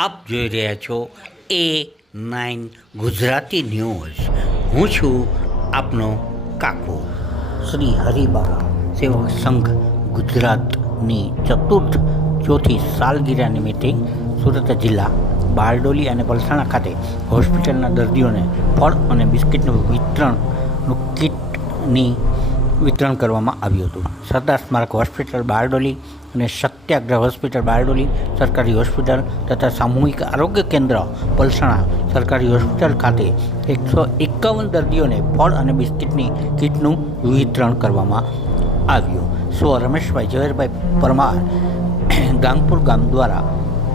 આપ જોઈ રહ્યા છો A9 ગુજરાતી ન્યૂઝ। હું છું આપનો કાકો। શ્રી હરિબાવા સેવક સંઘ ગુજરાતની ચતુર્થ ચોથી સાલગીરા નિમિત્તે સુરત જિલ્લા બારડોલી અને પલસાણા ખાતે હોસ્પિટલના દર્દીઓને ફળ અને બિસ્કિટનું વિતરણ કરવામાં આવ્યું હતું। સરદાર સ્મારક હોસ્પિટલ બારડોલી અને સત્યાગ્રહ હોસ્પિટલ બારડોલી સરકારી હોસ્પિટલ તથા સામૂહિક આરોગ્ય કેન્દ્ર પલસાણા સરકારી હોસ્પિટલ ખાતે 151 દર્દીઓને ફળ અને બિસ્કિટની કીટનું વિતરણ કરવામાં આવ્યું। સ્વ રમેશભાઈ ઝવેરભાઈ પરમાર ગાંગપુર ગામ દ્વારા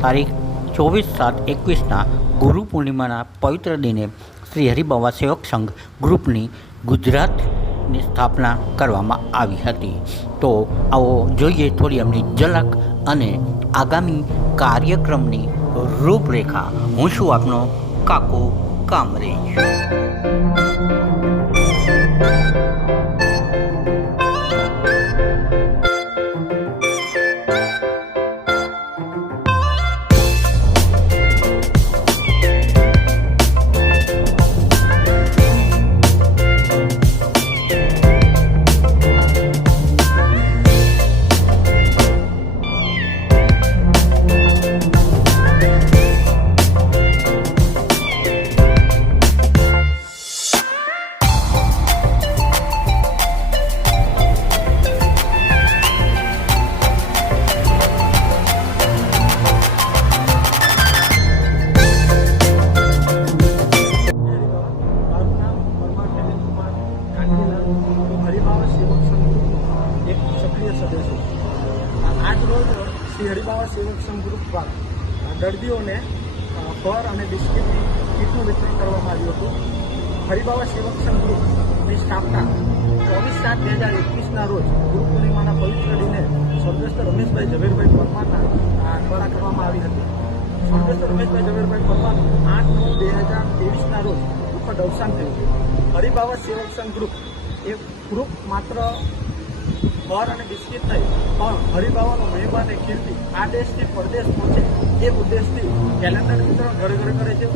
તારીખ 24/7/21ના ગુરુ પૂર્ણિમાના પવિત્ર દિને શ્રી હરિબાવા સેવક સંઘ ગ્રુપની ગુજરાતની સ્થાપના કરવામાં આવી હતી। તો આવો જોઈએ થોડી એમની ઝલક અને આગામી કાર્યક્રમની રૂપરેખા। હું છું આપનો કાકો કામરેજ। હરિબાવા સેવક સંઘ એક સક્રિય સદસ્ય છું। આજ રોજ શ્રી હરિબાવા સેવક સંઘ ગ્રુપ દ્વારા દર્દીઓને ફળ અને બિસ્કિટની કીટનું વિતરણ કરવામાં આવ્યું હતું। હરિબાવા સેવક સંઘ ગ્રુપની સ્થાપના 24/7/2021ના રોજ ગુરુ પૂર્ણિમાના પવિત્ર દિને સ્વર્ગસ્થ રમેશભાઈ ઝવેરભાઈ પરમારના દ્વારા કરવામાં આવી હતી। સ્વર્ગસ્થ રમેશભાઈ ઝવેરભાઈ પરમારનું 8/9/2023ના રોજ દુઃખદ અવસાન થયું છે। હરિબાવા સેવક સંઘ ગ્રુપ એ ગ્રુપ માત્ર ફળ અને બિસ્કિટ નહીં પણ હરિબાવાનો મહિમા અને કીર્તિ આ દેશથી પરદેશ પહોંચે એ ઉદ્દેશથી કેલેન્ડર વિતરણ ઘરે ઘરે કરે છે।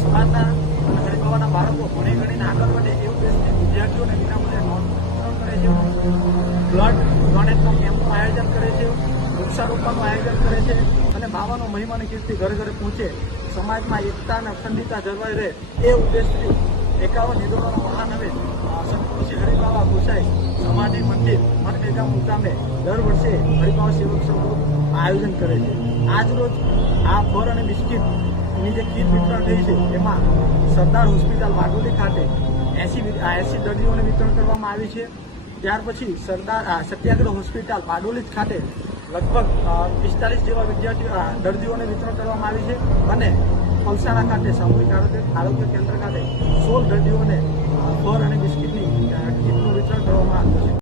સમાજના અને હરિબાવાના બાળકો ભણી ગણીને આગળ વધે એ ઉદ્દેશથી વિદ્યાર્થીઓને વિનામૂલ્યે નોંધ વિતરણ કરે છે। બ્લડ ડોનેટનું કેમ્પનું આયોજન કરે છે। વૃક્ષારોપણનું આયોજન કરે છે અને બાવાનો મહિમા અને કીર્તિ ઘરે ઘરે પહોંચે, સમાજમાં એકતા અને અખંડિતતા જળવાઈ રહે એ ઉદ્દેશથી 51 નિદોરોના મહાનવે સદગુરુ શ્રી હરિબાવા ગોસાઈ સમાધિ મંદિર મનમેગા મુકામે દર વર્ષે હરિબાવા સેવક સંઘ આયોજન કરે છે। આજ રોજ આ ફળ અને બિસ્કિટની જે કીટ વિતરણ થઈ છે એમાં સરદાર હોસ્પિટલ બારડોલી ખાતે 80 દર્દીઓને વિતરણ કરવામાં આવી છે। ત્યાર પછી સત્યાગ્રહ હોસ્પિટલ બારડોલી ખાતે લગભગ 45 જેવા દર્દીઓને વિતરણ કરવામાં આવી છે અને પલસાણા ખાતે સામૂહિક આરોગ્ય કેન્દ્ર ખાતે 16 દર્દીઓને ફળ અને બિસ્કિટની કીટનું વિતરણ કરવામાં આવ્યું છે।